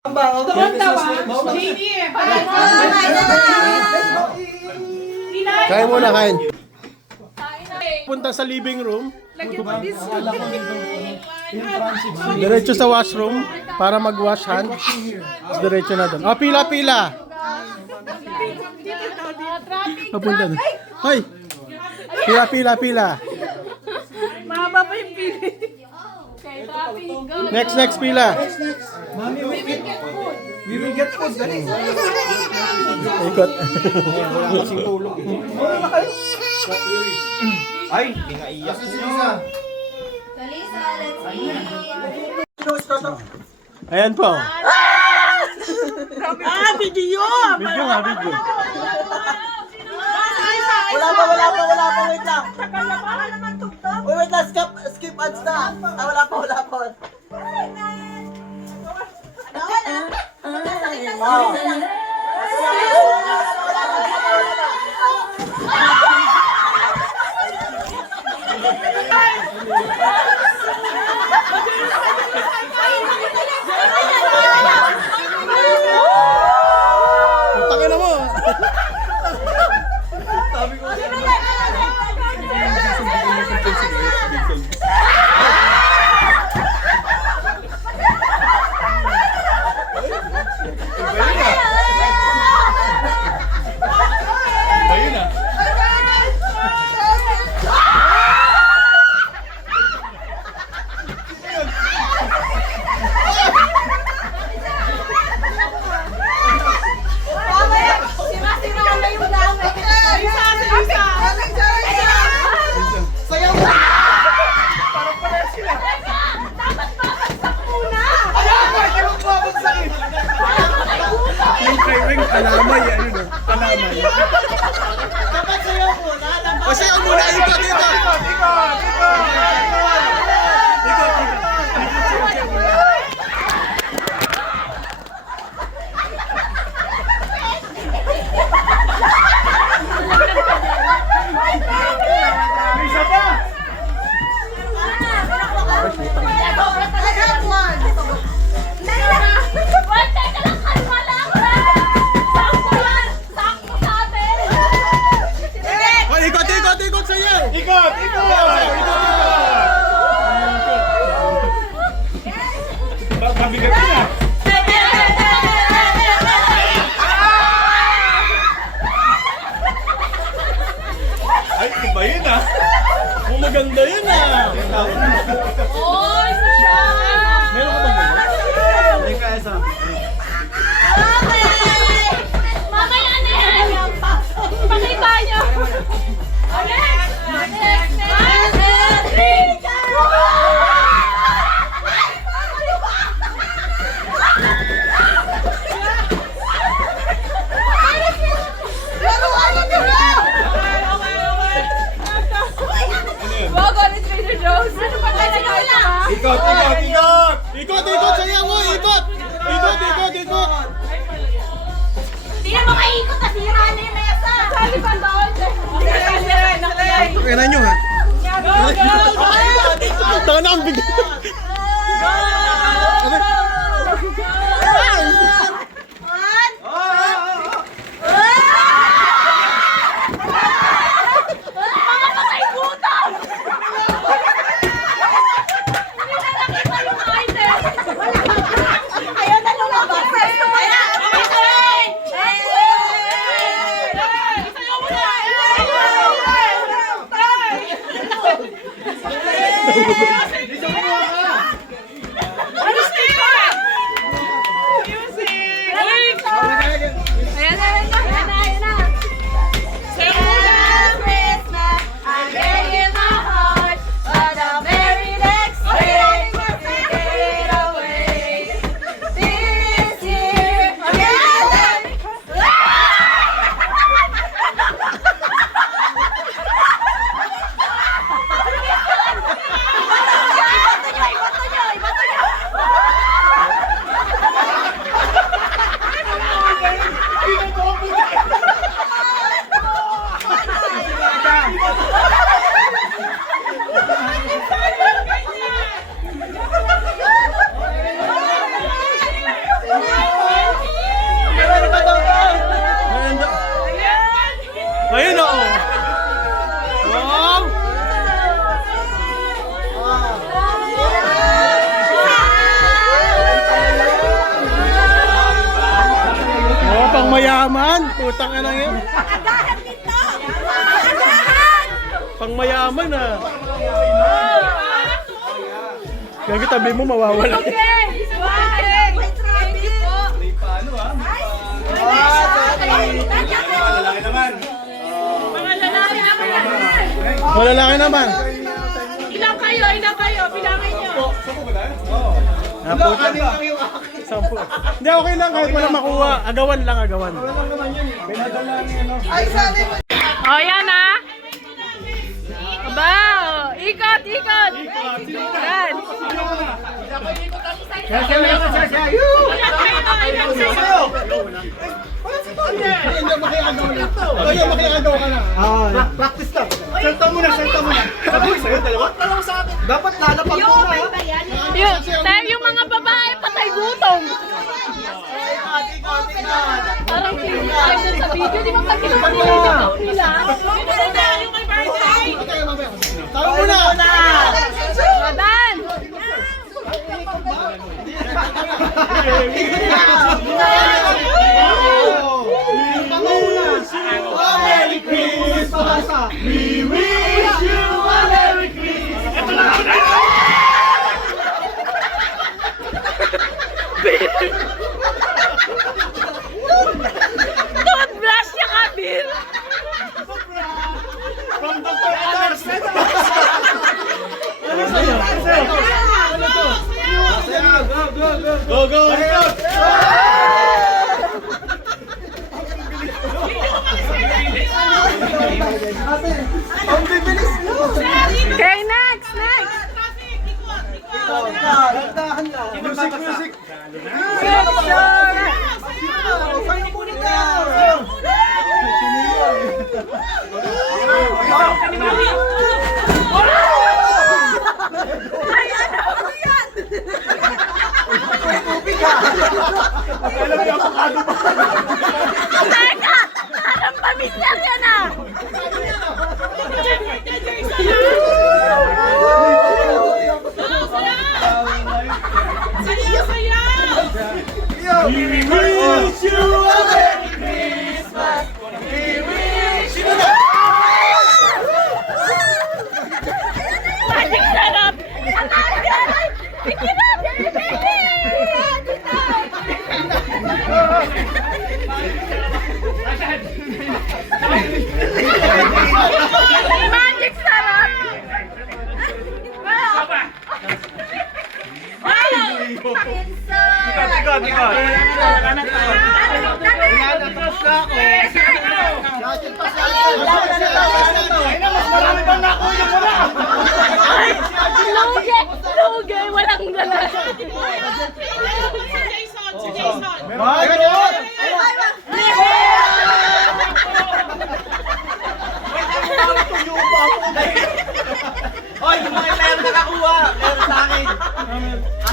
Kain muna, kain. Punta sa living room. Diretso sa washroom para mag-wash hand. Diretso na doon. Oh, pila, pila. Papunta doon. Hoy! Pila, pila, pila. Mahaba pa yung pili. Next pila. Mami, we will get food. Dali. Ikot. Wala kasing tulog. Ay, pinaiyak. Ayan po. Video! Video nga, video. Wala pa, wait lang. Wait lang, skip ads na. Wala pa. Putangin na mo. Kalamay, ano no? Kalamay. Dapat sayaw muna. O siya, muna, ikot. Ikot sa'yo! Ikot! Mabigat na. Ay, iba yun ah. Maganda yun ah! Oy, siya! Meron ka bang gano'n? Ay, kaya sa... Mamaya na yan! Pakita niyo! Ikot! Ikot sa'yo mo! Ikot! Hindi na makaikot na sira na yung mesa! Sabi ba doon? Kailan nyo ha? Taka na ang bigay! mayaman. Putang ina yan. Agahan dito! Agahan! Pang mayaman ah. Gagi tabi mo mawawala. Okay! Okay! Thank you po! Mga lalaki naman! Malalaki naman. Ilang kayo? Ilang kayo? Bilangin nyo! Ah, puta. Sampu. Hindi, okay lang kahit wala makuha. Agawan lang, agawan. O, yan ah! Aba! Ikot! Ikot! Yan! Practice lang. Salta mo na. Sabi ko sa'yo, dalawa sa akin. Dapat lalapag mo na. Yung mga babae patay gutom! Parang pinag doon sa video, di ba pag kinakaw nila? Yung may birthday! Tama mo na! Madan! Merry Christmas! We wish you a Merry Christmas! Toothbrush niya, Kabir! From Dr. Alex! Go, go! Ang bibilis mo! Okay, next! Next! Music! Teka! Anong pamilya yan ah? Sayaw! Sayaw! We wish you a Merry Christmas! We wish you a Magic sarap! Magic sarap! Marami bang nakuha yung wala? Lugi! Walang dala! Mayroon! Hoy, yung mga meron nakakuha, meron sa akin.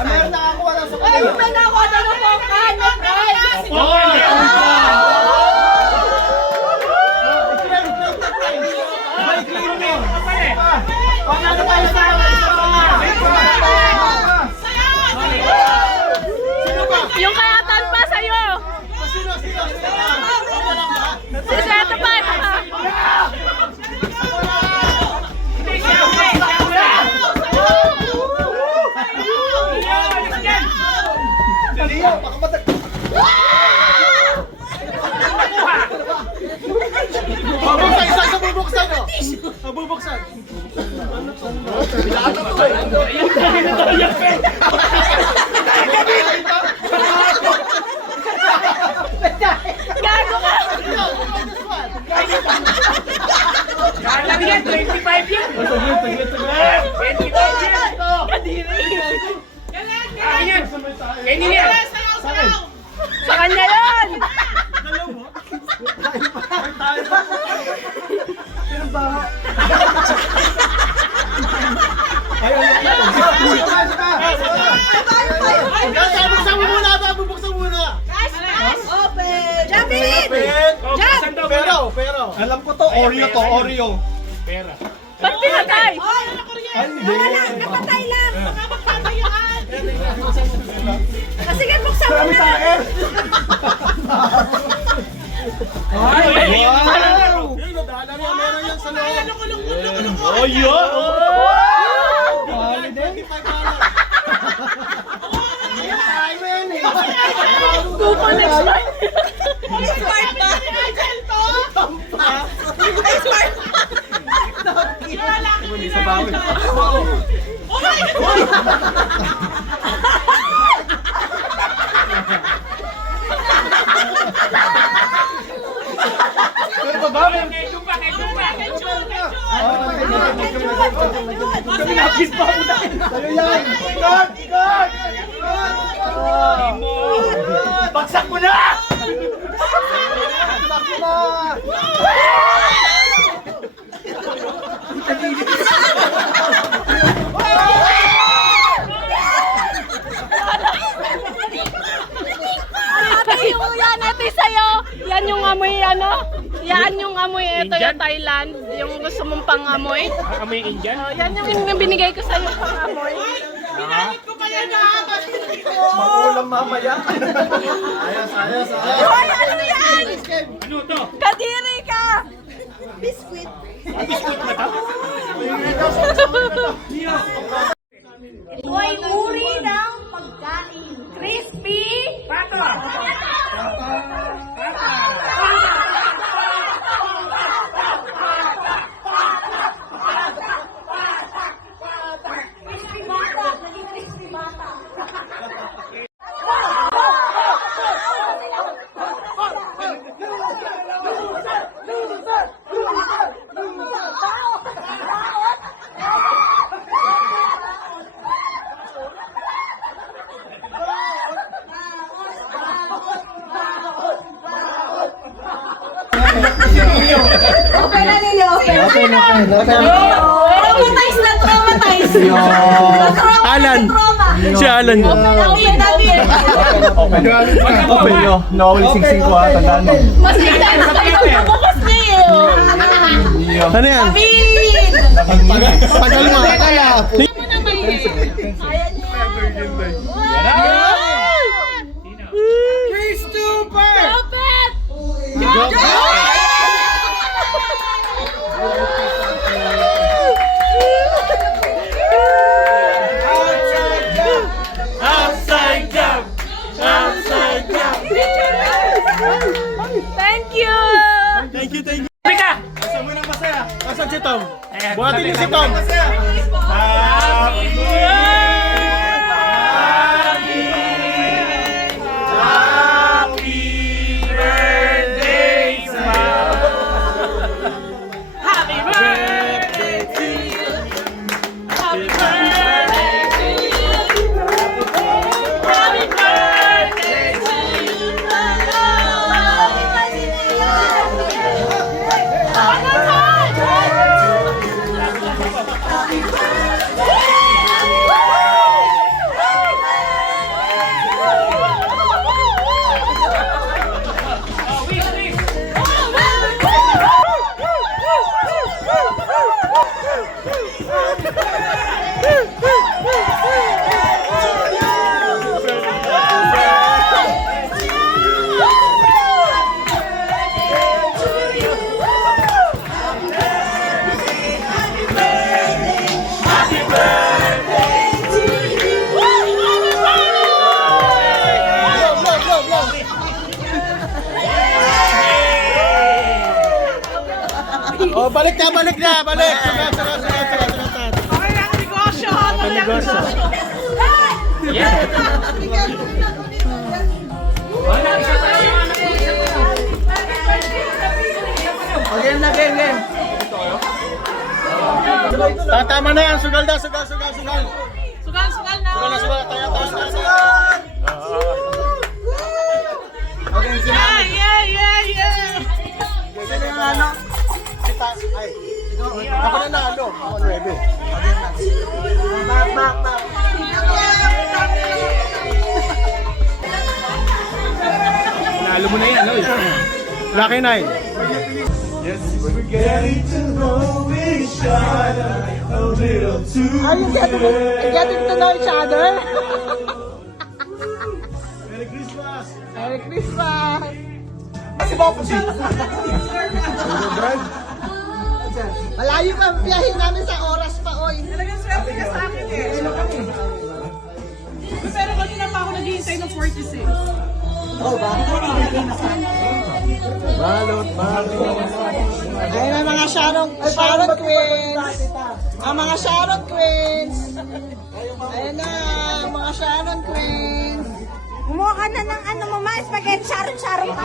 Meron nakakuha lang sa Ay, may nakuha na ng pokan! Prize! May clean mo. Ano tayo sa Yung kayatan pa sa'yo! Si Seto pa! Bubuksan, isa bubuksan o. Bubuksan. Gago ka! Kalagyan, 25 yan! 25 yan! Kadiri! Ayan! Kainin yan! Sa kanya yun! Bubuksan mo muna ba? Bubuksan muna. Open! David! Pero. Alam ko to, Oreo to, Oreo. Ba't pinatay? Ay, hindi. Napatay lang! Mga magkakayaan! Sige, buksan mo Marami na! sa akin. Wow! Yun, nadala niya, meron yan sa loob. Oh, yun! Holiday? Kupo next time. Kay Jumpa. Pinapis pa ako na. Sa'yo yan. Ikot! Ikot! Bagsak mo na! Bagsak mo na! Yan, ito sa'yo. Yan yung amoy, ano? Yan yung amoy, ito Indian? yung Thailand. Yung gusto mong pang-amoy. Kami Indian. Oh, yan yung binigay ko sa'yo pang-amoy. Makulang mamaya. Ayos, ayos, ayos. Hoy, ano yan? Ano to? Kadiri ka! Hoy, uri ng pagkain. Crispy. Pato. Crispy bata. Naging crispy bata. Okay na ninyo. Okay na. Pero traumatized na traumatized. Alan. Si Alan. David, David. Open nyo. Nawawali singsing ko ha. Tandaan mo. Mas intense pa yung pagbukas niyo. Ano yan? David. Tagal mo. Thank you! Thank you, thank you. Pika! Asa mo na masaya? Asan si Tom? Ayan, Buhatin niyo si sabi- Tom. Happy birthday, Happy birthday to you! Happy birthday to you! Happy birthday to you! Oh, balik na. Balik. Sugat. Okay, ang negosyo! Ang negosyo. Game na, game. Tama na yan. Sugal na. Sugal. Sugal na! Tayo. Yeah! Sino yung ano? Ay, ako na nalo. Ako 9. Back. Nalo mo na yan, oy. Lucky 9. Are you getting to know each other? Merry Christmas. Merry Christmas! si Boposi. Malayo pa ang biyahin namin sa oras pa, oy. Talagang swerte ka sa akin eh. Pero kanina pa ako naghihintay ng 46. Oh, bakit? Ayun ang mga Sharon Queens. Ang mga Sharon Queens. Ayun na, mga Sharon Queens. Kumuha ka na ng ano mo, ma, spaghetti, sharon ka.